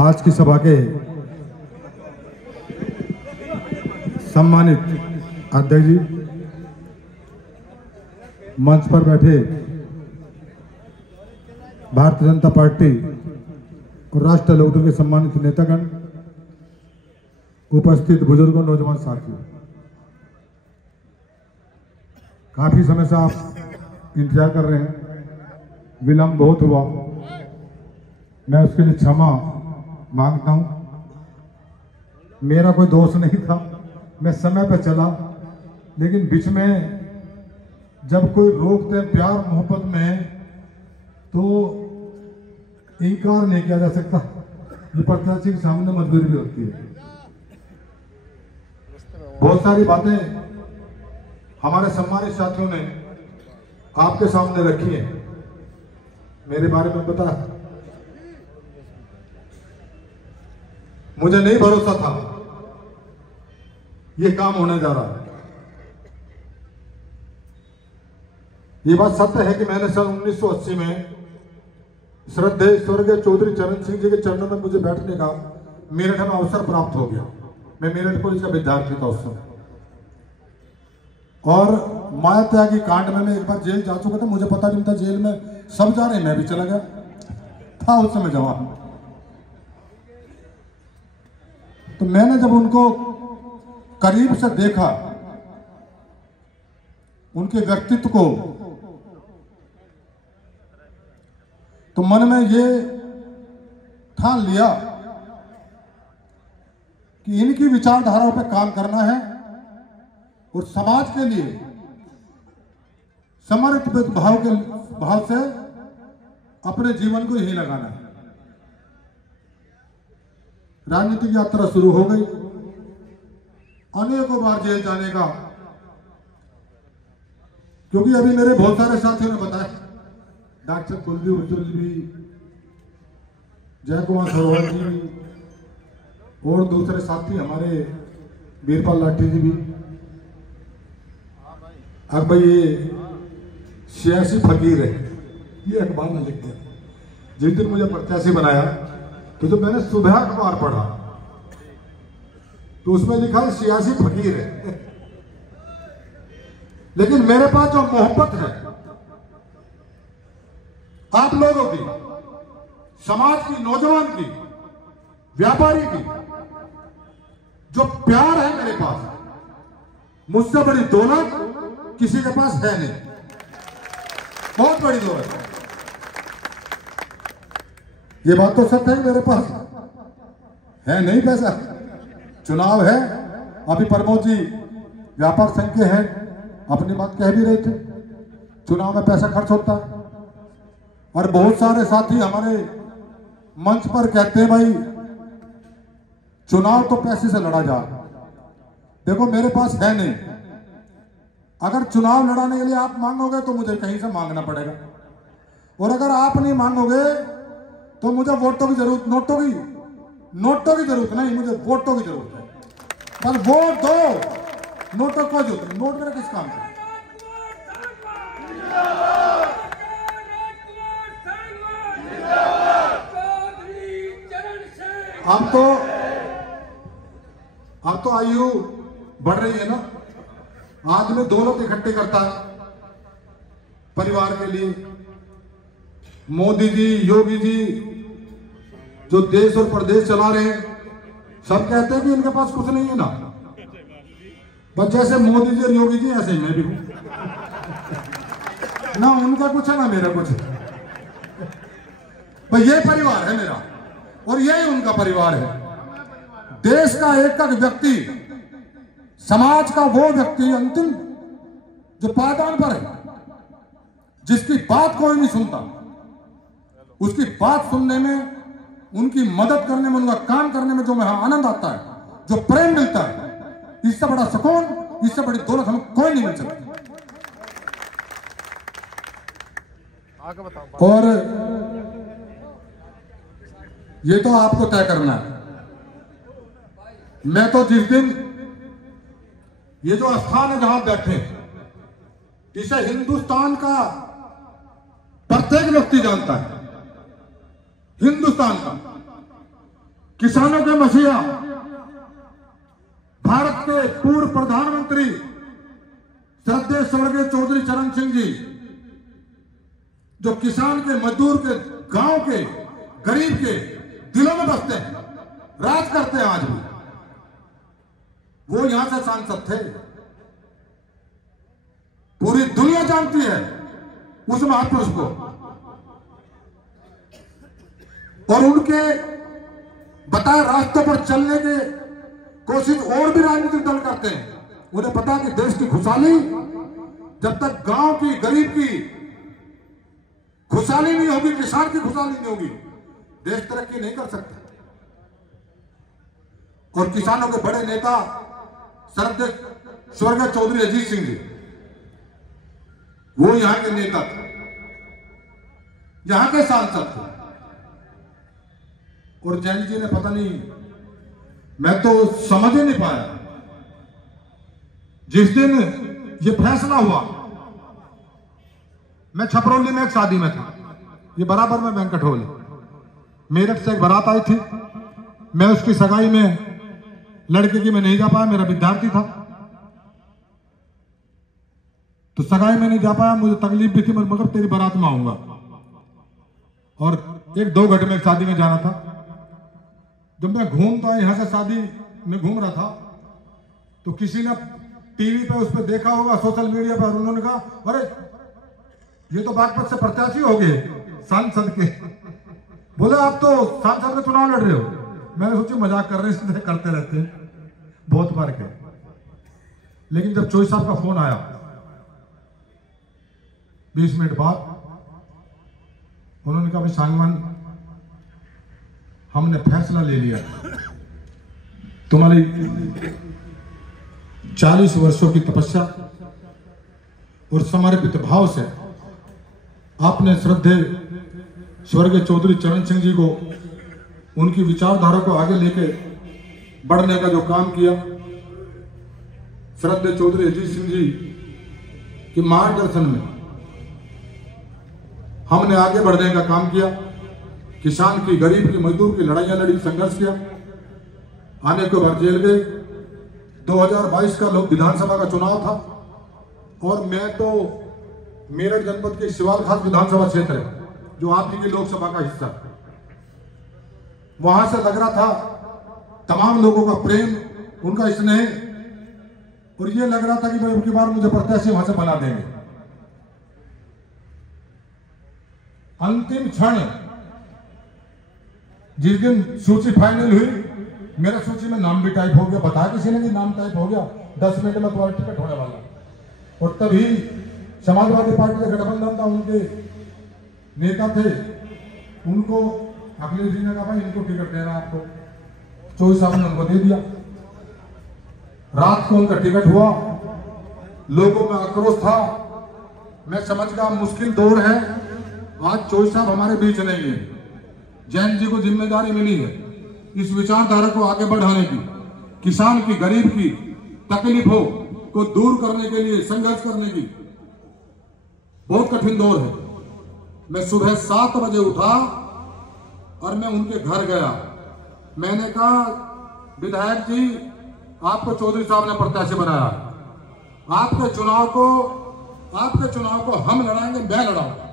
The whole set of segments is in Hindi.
आज की सभा के सम्मानित अध्यक्ष जी, मंच पर बैठे भारतीय जनता पार्टी और राष्ट्रीय लोकदल के सम्मानित नेतागण, उपस्थित बुजुर्गों, नौजवान साथियों, काफी समय से आप इंतजार कर रहे हैं, विलंब बहुत हुआ, मैं उसके लिए क्षमा मांगता हूं। मेरा कोई दोष नहीं था, मैं समय पर चला, लेकिन बीच में जब कोई रोकते हैं प्यार मोहब्बत में तो इनकार नहीं किया जा सकता। ये प्रत्याशी के सामने मजबूरी भी होती है। बहुत सारी बातें हमारे सम्मानित साथियों ने आपके सामने रखी है, मेरे बारे में पता है। मुझे नहीं भरोसा था ये काम होने जा रहा है। ये बात सत्य है कि मैंने सन 1980 में श्रद्धेय स्वर्गीय चौधरी चरण सिंह जी के चरणों में मुझे बैठने का मेरठ में अवसर प्राप्त हो गया। मैं मेरठ पुलिस का विद्यार्थी था उस समय, और माया त्यागी कांड में मैं एक बार जेल जा चुका था। मुझे पता नहीं था जेल में सब जा रहे, मैं भी चला गया था उस समय जवान। तो मैंने जब उनको करीब से देखा, उनके व्यक्तित्व को, तो मन में ये ठान लिया कि इनकी विचारधाराओं पे काम करना है और समाज के लिए समर्पित भाव से अपने जीवन को यही लगाना है। राजनीतिक यात्रा शुरू हो गई, अनेकों बार जेल जाने का, क्योंकि अभी मेरे बहुत सारे साथियों ने बताया, डॉक्टर कुलदीप उज्जवल जी, जय कुमार सरोवर जी और दूसरे साथी हमारे वीरपाल लाठी जी भी। अब भाई ये सियासी फकीर है, ये अखबार में लिख दिया। जिस दिन मुझे प्रत्याशी बनाया तो जब मैंने सुबह अखबार पढ़ा तो उसमें लिखा है सियासी फकीर है। लेकिन मेरे पास जो मोहब्बत है आप लोगों की, समाज की, नौजवान की, व्यापारी की, जो प्यार है मेरे पास, मुझसे बड़ी दौलत किसी के पास है नहीं। बहुत बड़ी दौलत है, ये बात तो सत्य है। मेरे पास है नहीं पैसा, चुनाव है। अभी प्रमोद जी व्यापार संघ के हैं, अपनी बात कह भी रहे थे, चुनाव में पैसा खर्च होता है। और बहुत सारे साथी हमारे मंच पर कहते हैं भाई चुनाव तो पैसे से लड़ा जा। देखो मेरे पास है नहीं, अगर चुनाव लड़ाने के लिए आप मांगोगे तो मुझे कहीं से मांगना पड़ेगा, और अगर आप नहीं मांगोगे तो मुझे वोटों की जरूरत, नोटों की जरूरत नहीं, मुझे वोटों की जरूरत है। बस वोट दो, नोटों को जरूरत, नोट मेरे किस काम का। अब तो आयु बढ़ रही है ना, आदमी दौलत इकट्ठी करता है परिवार के लिए। मोदी जी, योगी जी जो देश और प्रदेश चला रहे हैं, सब कहते हैं कि इनके पास कुछ नहीं है ना। बस जैसे मोदी जी और योगी जी ऐसे ही मैं भी हूं ना, उनका कुछ है ना मेरा कुछ है। भाई ये परिवार है मेरा और यही उनका परिवार है। देश का एक व्यक्ति, समाज का वो व्यक्ति अंतिम जो पायदान पर है, जिसकी बात कोई नहीं सुनता, उसकी बात सुनने में, उनकी मदद करने में, उनका काम करने में जो आनंद आता है, जो प्रेम मिलता है, इससे बड़ा सुकून, इससे बड़ी दौलत हमें कोई नहीं मिल सकती। और ये तो आपको तय करना है। मैं तो जिस दिन ये जो स्थान है जहां बैठे, इसे हिंदुस्तान का प्रत्येक व्यक्ति जानता है, हिंदुस्तान का किसानों के मसीहा, भारत के पूर्व प्रधानमंत्री श्रद्धेय स्वर्गीय चौधरी चरण सिंह जी, जो किसान के, मजदूर के, गांव के, गरीब के दिलों में बसते हैं, राज करते हैं आज भी, वो यहां से सांसद थे। पूरी दुनिया जानती है उस महापुरुष को, और उनके बताए रास्तों पर चलने की कोशिश और भी राजनीतिक दल करते हैं। उन्हें पता कि देश की खुशहाली, जब तक गांव की, गरीब की खुशहाली नहीं होगी, किसान की खुशहाली नहीं होगी, देश तरक्की नहीं कर सकता। और किसानों के बड़े नेता श्रद्धेय स्वर्गीय चौधरी अजीत सिंह जी, वो यहां के नेता थे, यहां के सांसद थे। और जैन जी ने पता नहीं, मैं तो समझ ही नहीं पाया, जिस दिन ये फैसला हुआ, मैं छपरौली में एक शादी में था, ये बराबर में वेंकट हॉल, मेरठ से एक बारात आई थी, मैं उसकी सगाई में लड़के की मैं नहीं जा पाया, मेरा विद्यार्थी था, तो सगाई में नहीं जा पाया, मुझे तकलीफ भी थी, मगर तेरी बारात में आऊंगा। और 1-2 घंटे में एक शादी में जाना था। जब मैं घूमता यहां से शादी में घूम रहा था, तो किसी ने टीवी पे उस पर देखा होगा, सोशल मीडिया पर, उन्होंने कहा अरे ये तो बागपत से प्रत्याशी हो गए सांसद के। बोले आप तो सांसद में चुनाव लड़ रहे हो। मैंने सोची मजाक कर रहे हैं, करते रहते हैं, बहुत फर्क है। लेकिन जब चौधरी साहब का फोन आया 20 मिनट बाद, उन्होंने कहा भाई सांगवान, हमने फैसला ले लिया, तुम्हारी 40 वर्षों की तपस्या और समर्पित भाव से आपने श्रद्धेय स्वर्गीय चौधरी चरण सिंह जी को, उनकी विचारधारा को आगे लेके बढ़ने का जो काम किया, श्रद्धेय चौधरी अजीत सिंह जी के मार्गदर्शन में हमने आगे बढ़ने का काम किया। किसान की, गरीब की, मजदूर की लड़ाइयां लड़ी, संघर्ष किया, आने को बार जेल गए। 2022 का विधानसभा का चुनाव था, और मैं तो मेरठ जनपद के सिवाल खास विधानसभा क्षेत्र है, जो आप ही की लोकसभा का हिस्सा, वहां से लग रहा था तमाम लोगों का प्रेम, उनका स्नेह, और ये लग रहा था कि भाई उनकी बार मुझे प्रत्याशी वहां से बना देंगे। अंतिम क्षण जिस दिन सूची फाइनल हुई, मेरा सूची में नाम भी टाइप हो गया, बताया किसी ने कि नाम टाइप हो गया, 10 मिनट में तुम्हारा टिकट होने वाला। और तभी समाजवादी पार्टी का गठबंधन था, उनके नेता थे, उनको अखिलेश जी ने कहा भाई इनको टिकट देना आपको, चौधरी साहब ने उनको दे दिया। रात को उनका टिकट हुआ, लोगों में आक्रोश था। मैं समझ गया मुश्किल दौर है, आज चौधरी साहब हमारे बीच नहीं है। जैन जी को जिम्मेदारी मिली है इस विचारधारा को आगे बढ़ाने की, किसान की, गरीब की तकलीफों को दूर करने के लिए संघर्ष करने की। बहुत कठिन दौर है। मैं सुबह 7 बजे उठा और मैं उनके घर गया। मैंने कहा विधायक जी, आपको चौधरी साहब ने प्रत्याशी बनाया, आपके चुनाव को हम लड़ाएंगे, मैं लड़ाऊंगा।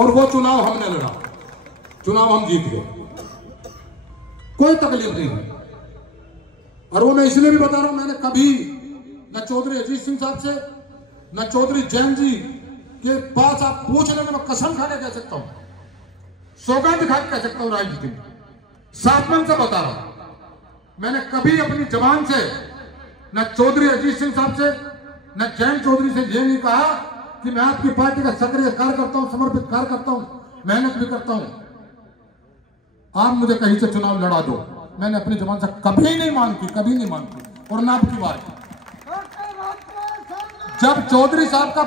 और वो चुनाव हमने लड़ा, चुनाव हम जीत गए, कोई तकलीफ नहीं है। और वो मैं इसलिए भी बता रहा हूं, मैंने कभी न चौधरी अजीत सिंह साहब से, न चौधरी जैन जी के पास आप पूछ लेंगे, मैं कसम खा के कह सकता हूं, सौगंध खा के कह सकता हूं, राजनीति में साफ मन से बता रहा हूं, मैंने कभी अपनी जबान से न चौधरी अजीत सिंह साहब से, न जैन चौधरी से ये नहीं कहा कि मैं आपकी पार्टी का सक्रिय कार्यकर्ता हूं, समर्पित कार्यकर्ता हूं, मेहनत भी करता हूं, आप मुझे कहीं से चुनाव लड़ा दो। मैंने अपनी जबान से कभी नहीं मांगी, कभी नहीं मांगी। और ना आपकी बात, जब चौधरी साहब का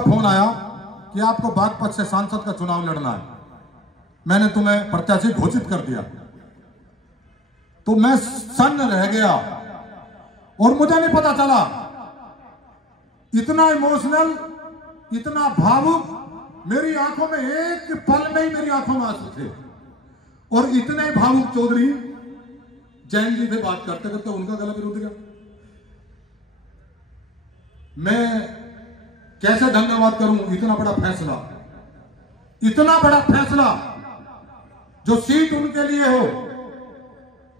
फोन आया कि आपको बागपत से सांसद का चुनाव लड़ना है, मैंने तुम्हें प्रत्याशी घोषित कर दिया, तो मैं सन्न रह गया। और मुझे नहीं पता चला इतना इमोशनल, इतना भावुक, मेरी आंखों में एक पल में ही मेरी आंखों में आंसू थे। और इतने भावुक चौधरी जैन जी से बात करते करते उनका गला भी रुक गया। मैं कैसे धन्यवाद करूं इतना बड़ा फैसला, इतना बड़ा फैसला जो सीट उनके लिए हो,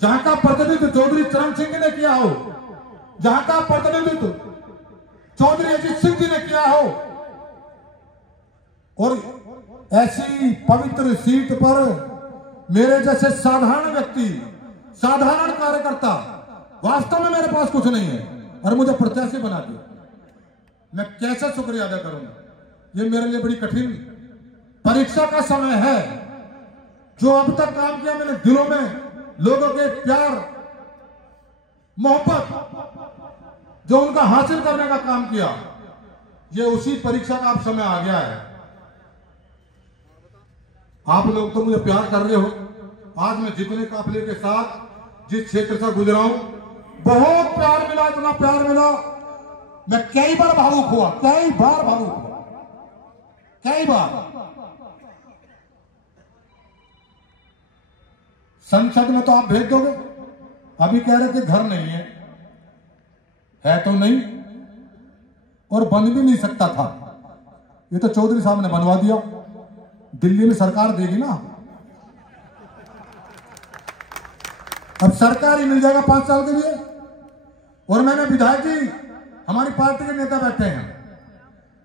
जहां का प्रतिनिधित्व चौधरी चरण सिंह ने किया हो, जहां का प्रतिनिधित्व चौधरी अजीत सिंह जी ने किया हो, और ऐसी पवित्र सीट पर मेरे जैसे साधारण व्यक्ति, साधारण कार्यकर्ता, वास्तव में मेरे पास कुछ नहीं है और मुझे प्रत्याशी बना दिया, मैं कैसे शुक्रिया अदा करूंगा। ये मेरे लिए बड़ी कठिन परीक्षा का समय है। जो अब तक काम किया मैंने, दिलों में लोगों के प्यार मोहब्बत जो उनका हासिल करने का काम किया, ये उसी परीक्षा का अब समय आ गया है। आप लोग तो मुझे प्यार कर रहे हो। आज मैं जितने काफिले के साथ जिस क्षेत्र से गुजरा हूं, बहुत प्यार मिला, इतना प्यार मिला, मैं कई बार भावुक हुआ, कई बार भावुक हुआ, कई बार। संसद में तो आप भेज दोगे, अभी कह रहे थे घर नहीं है तो नहीं, और बन भी नहीं सकता था। ये तो चौधरी साहब ने बनवा दिया। दिल्ली में सरकार देगी ना, अब सरकार ही मिल जाएगा 5 साल के लिए। और मैंने विधायक जी, हमारी पार्टी के नेता बैठे हैं,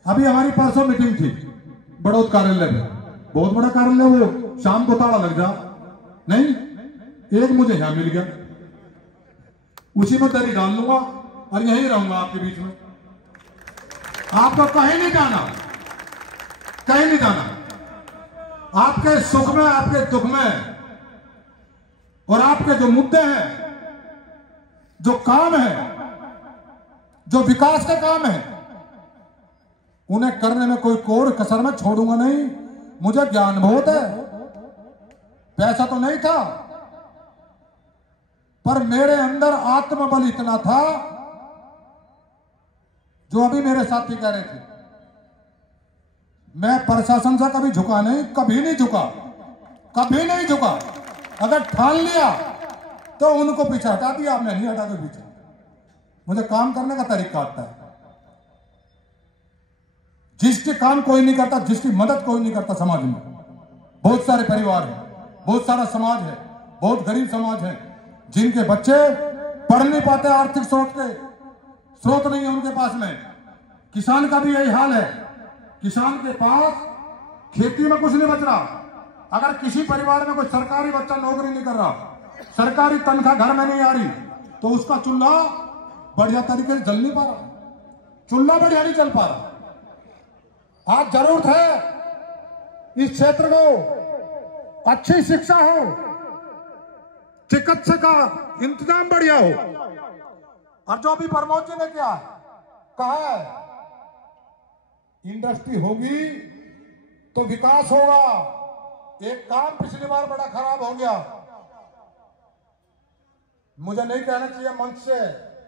अभी हमारी परसों मीटिंग थी बड़ौद कार्यालय में, बहुत बड़ा कार्यालय, वो शाम को ताला लग जा, नहीं एक मुझे यहां मिल गया, उसी में दरी डाल लूंगा और यहीं रहूंगा आपके बीच में। आपको कहीं नहीं जाना, कहीं नहीं जाना। आपके सुख में, आपके दुख में, और आपके जो मुद्दे हैं, जो काम है, जो विकास के काम है, उन्हें करने में कोई कोर कसर में छोड़ूंगा नहीं। मुझे ज्ञान बहुत है, पैसा तो नहीं था, पर मेरे अंदर आत्मबल इतना था, जो अभी मेरे साथी कह रहे थे, मैं प्रशासन से कभी झुका नहीं, कभी नहीं झुका, कभी नहीं झुका। अगर ठान लिया तो उनको पीछे हटा दिया, आपने नहीं हटा के पीछे। मुझे काम करने का तरीका आता है। जिसके काम कोई नहीं करता, जिसकी मदद कोई नहीं करता, समाज में बहुत सारे परिवार हैं, बहुत सारा समाज है, बहुत गरीब समाज है, जिनके बच्चे पढ़ नहीं पाते, आर्थिक स्रोत नहीं है उनके पास में। किसान का भी यही हाल है, किसान के पास खेती में कुछ नहीं बच रहा। अगर किसी परिवार में कोई सरकारी बच्चा नौकरी नहीं कर रहा, सरकारी तनख्वाह घर में नहीं आ रही, तो उसका चूल्हा बढ़िया तरीके से जल नहीं पा रहा, चूल्हा बढ़िया नहीं चल पा रहा। आज जरूरत है इस क्षेत्र को अच्छी शिक्षा हो, चिकित्सा का इंतजाम बढ़िया हो, और जो भी प्रमोद जी ने क्या कहा है, इंडस्ट्री होगी तो विकास होगा। एक काम पिछली बार बड़ा खराब हो गया, मुझे नहीं कहना चाहिए मंच से,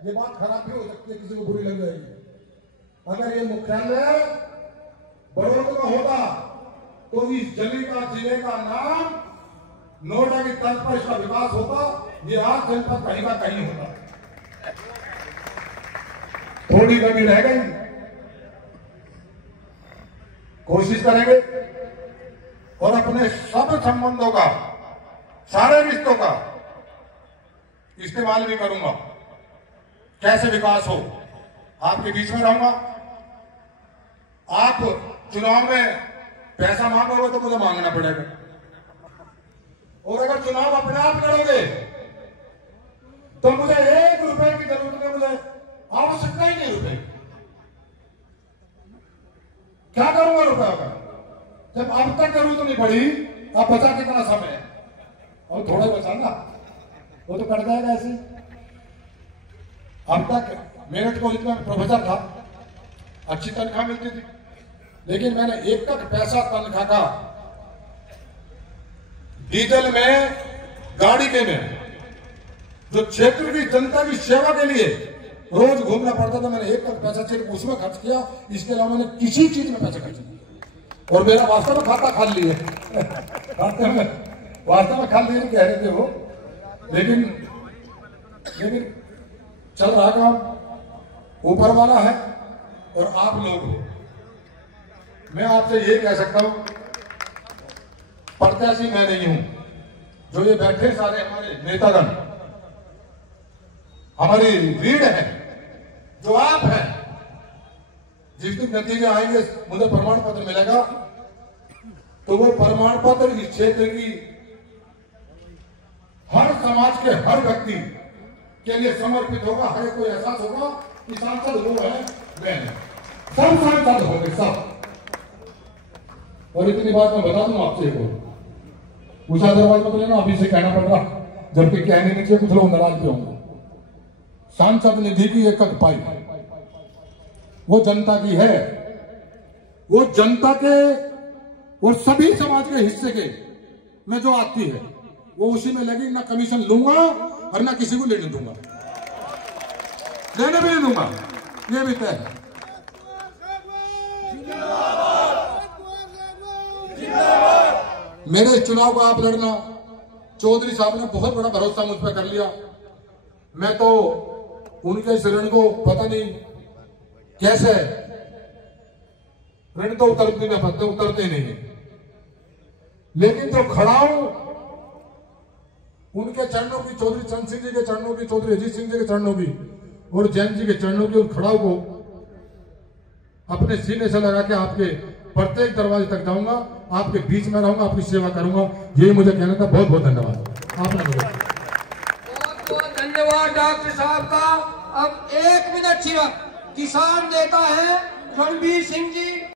ये बात खराब भी हो सकती है, किसी को बुरी लग जाएगी। अगर ये मुख्यालय बड़ौद का होगा तो इस जिले का नाम नोएडा की तर्ज पर इसका विकास होता, ये आज जनपद कहीं का कहीं होता। थोड़ी कमी रह गई, कोशिश करेंगे और अपने सब संबंधों का, सारे रिश्तों का इस्तेमाल भी करूंगा। कैसे विकास हो, आपके बीच में रहूंगा। आप चुनाव में पैसा मांगोगे तो मुझे मांगना पड़ेगा, और अगर चुनाव अपने आप लड़ोगे तो मुझे 1 रुपए की जरूरत नहीं, मुझे आवश्यकता ही नहीं रुपए। क्या करूंगा रुपए का, जब अब तक जरूरत नहीं पड़ी, अब बचा कितना समय है, और थोड़ा बचाना, वो तो कट जाएगा ऐसे। अब तक मेरठ कॉलेज में प्रोफेसर था, अच्छी तनख्वाह मिलती थी, लेकिन मैंने एक तक पैसा तनख्वाह का डीजल में, गाड़ी के में, जो क्षेत्र की जनता की सेवा के लिए रोज घूमना पड़ता था। मैंने एक तक पैसा सिर्फ उसमें खर्च किया, इसके अलावा मैंने किसी चीज में पैसे खर्च किए। और मेरा वास्तव में खाता खाली है वास्तव में खाली नहीं कह रहे थे वो, लेकिन चल रहा काम ऊपर वाला है और आप लोग हो। मैं आपसे ये कह सकता हूं, प्रत्याशी मैं नहीं हूं। जो ये बैठे सारे हमारे नेतागण, हमारी रीढ़ है, जो आप हैं, जिस दिन नतीजे आएंगे मुझे प्रमाण पत्र मिलेगा, तो वो प्रमाण पत्र इस क्षेत्र की हर समाज के हर व्यक्ति के लिए समर्पित होगा। हर एक को एहसास होगा कि सांसद वो है, मैं है, सब सांसद होंगे सब। और इतनी बात मैं बता दूं आपसे, एक उषा दरबार में तो ना अभी से कहना पड़ रहा, जबकि कहने नहीं चाहिए, कुछ लोग नाराज भी होंगे। सांसद निधि की एक पाई वो जनता की है, वो जनता के और सभी समाज के हिस्से के में जो आती है वो उसी में लगी। ना कमीशन लूंगा और ना किसी को लेने दूंगा, लेने भी नहीं दूंगा, ये भी तय है। मेरे इस चुनाव को आप लड़ना, चौधरी साहब ने बहुत बड़ा भरोसा मुझ पर कर लिया। मैं तो उनके इस ऋण को पता नहीं कैसे, ऋण तो उतरते नहीं पड़ते, उतरते नहीं है, लेकिन जो खड़ा हूं उनके चरणों की, चौधरी चरण सिंह जी के चरणों की, चौधरी अजीत सिंह जी के चरणों की और जैन जी के चरणों की, उन खड़ाओं को अपने सीने से लगा के आपके प्रत्येक दरवाजे तक जाऊंगा, आपके बीच में रहूंगा, आपकी सेवा करूंगा। यही मुझे कहना था। बहुत बहुत धन्यवाद आपने। बहुत बहुत धन्यवाद डॉक्टर साहब का। अब 1 मिनट सिर्फ किसान नेता है रणबीर सिंह जी।